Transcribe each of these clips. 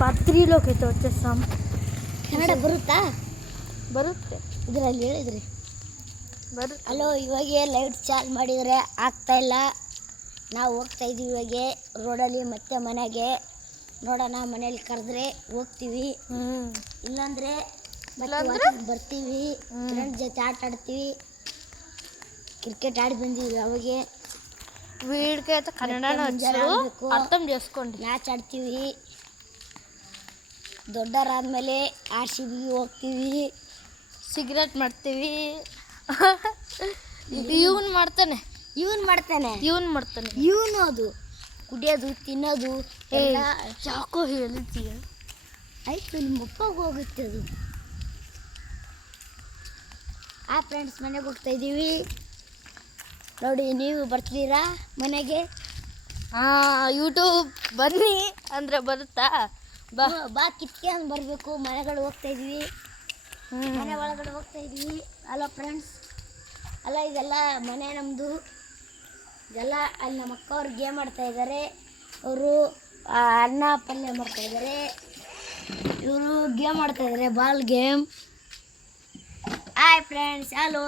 Part 3లోకి అయితే వచ్చేస్తాం. ಕನ್ನಡ ಬರುತ್ತಾ? ಬರುತ್ತೆ, ಇದರಲ್ಲಿ ಹೇಳಿದ್ರಿ ಬರುತ್ತೆ. ಅಲೋ, ಇವಾಗೆ ಲೈಟ್ ಚಾರ್ಜ್ ಮಾಡಿದರೆ ಆಗ್ತಾ ಇಲ್ಲ. ನಾವು ಹೋಗ್ತಾ ಇದ್ದೀವಿ ಇವಾಗೆ ರೋಡಲ್ಲಿ, ಮತ್ತೆ ಮನೆಗೆ ನೋಡೋಣ. ಮನೇಲಿ ಕರೆದ್ರೆ ಹೋಗ್ತೀವಿ, ಇಲ್ಲಾಂದರೆ ಮತ್ತೆ ಬರ್ತೀವಿ. ಫ್ರೆಂಡ್ಸ್ ಜೊತೆ ಆಟ ಆಡ್ತೀವಿ. క్రికెట్ ఆడి ಬಂದೀವಿ. ಅವಾಗೆ వీడికి అయితే కన్నడ అర్థం చేసుకోండి. ಮ್ಯಾಚ್ ಆಡ್ತೀವಿ. ದೊಡ್ಡವರಾದ್ಮೇಲೆ RCB ಹೋಗ್ತೀವಿ, ಸಿಗರೇಟ್ ಮಾಡ್ತೀವಿ. ಇವನು ಮಾಡ್ತಾನೆ ಇವನು ಅದು ಕುಡಿಯೋದು ತಿನ್ನೋದು ಎಲ್ಲ. ಯಾಕೋ ಹೇಳ್ತೀಯ? ಆಯ್ತು, ನಿಮ್ಮ ಅಪ್ಪಗೆ ಹೋಗುತ್ತೆ ಅದು. ಫ್ರೆಂಡ್ಸ್ ಮನೆಗೆ ಹೋಗ್ತಾ ಇದ್ದೀವಿ ನೋಡಿ. ನೀವು ಬರ್ತೀರಾ ಮನೆಗೆ? ಯೂಟ್ಯೂಬ್ ಬನ್ನಿ ಅಂದರೆ ಬರುತ್ತಾ? ಬಾ ಕಿತ್ಕೊಂಡು ಬರಬೇಕು. ಮನೆಗಳು ಹೋಗ್ತಾ ಇದ್ದೀವಿ, ಮನೆ ಒಳಗಡೆ ಹೋಗ್ತಾ ಇದ್ದೀವಿ. ಹಲೋ ಫ್ರೆಂಡ್ಸ್, ಅಲ್ಲ ಇದೆಲ್ಲ ಮನೆ ನಮ್ಮದು. ಇದೆಲ್ಲ ಅಲ್ಲಿ ನಮ್ಮ ಅಕ್ಕ ಅವ್ರು ಗೇಮ್ ಆಡ್ತಾ ಇದ್ದಾರೆ. ಅವರು ಅನ್ನ ಪಲ್ಯ ಮಾಡ್ತಾ ಇದ್ದಾರೆ. ಇವರು ಗೇಮ್ ಆಡ್ತಾ ಇದ್ದಾರೆ, ball game. Hi friends, hello.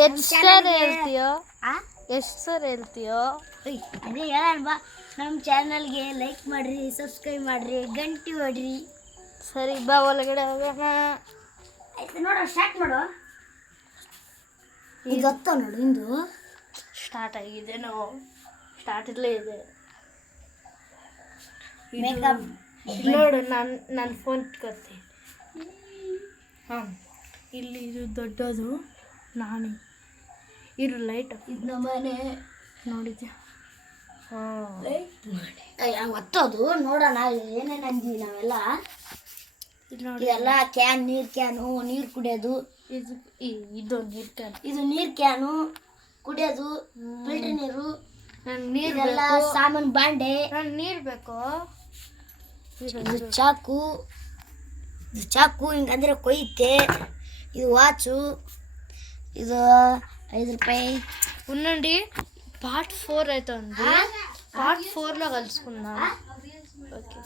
ಎಷ್ಟು ಸರ್ ಹೇಳ್ತೀಯೋ? ಅದೇ ಹೇಳೋಣ ಬಾ. ನಮ್ಮ ಚಾನಲ್ಗೆ ಲೈಕ್ ಮಾಡಿರಿ, ಸಬ್ಸ್ಕ್ರೈಬ್ ಮಾಡಿರಿ, ಗಂಟೆ ಹೊಡ್ರಿ. ಸರಿ ಬಾ, ಒಳಗಡೆ ಹೋಗೋಣ. ಆಯ್ತು, ನೋಡು ಸ್ಟಾರ್ಟ್ ಮಾಡು. ಈಗ ಗೊತ್ತ ನೋಡು, ಇಂದು ಸ್ಟಾರ್ಟ್ ಆಗಿದೆ. ನಾವು ಸ್ಟಾರ್ಟ್ ಇಲ್ಲೇ ಇದೆ. ಮೇಕಪ್ ನೋಡು, ನಾನು ಫೋನ್ ಇಟ್ಕೊತೀನಿ. ಇಲ್ಲಿ ಇದು ದೊಡ್ಡದು, ನಾನು ಇರು ಲೈಟ್. ಇದು ನಮ್ಮನೆ ನೋಡಿದ್ಯಾ? ಒತ್ತೋದು ನೋಡೋಣ ಏನೇನು ಅಂದ್ವಿ ನಾವೆಲ್ಲ. ಇದೆಲ್ಲ ಕ್ಯಾನ್, ನೀರು ಕ್ಯಾನು, ನೀರು ಕುಡಿಯೋದು. ಇದು ನೀರು ಕ್ಯಾನ್, ಇದು ನೀರು ಕ್ಯಾನು ಕುಡಿಯೋದು, ಫಿಲ್ಟರ್ ನೀರು. ನೀರೆಲ್ಲ ಸಾಮಾನು ಬಾಂಡೆ. ನೀರು ಬೇಕು. ಇದು ಚಾಕು ಹಿಂಗಂದ್ರೆ ಕೊಯ್ತೆ. ಇದು ವಾಚು. ಇದು 5 ರೂಪಾಯಿ ఉన్నండి. పార్ట్ 4 అయితే ఉంది. పార్ట్ 4లో కలుసుకుందాం. ఓకే.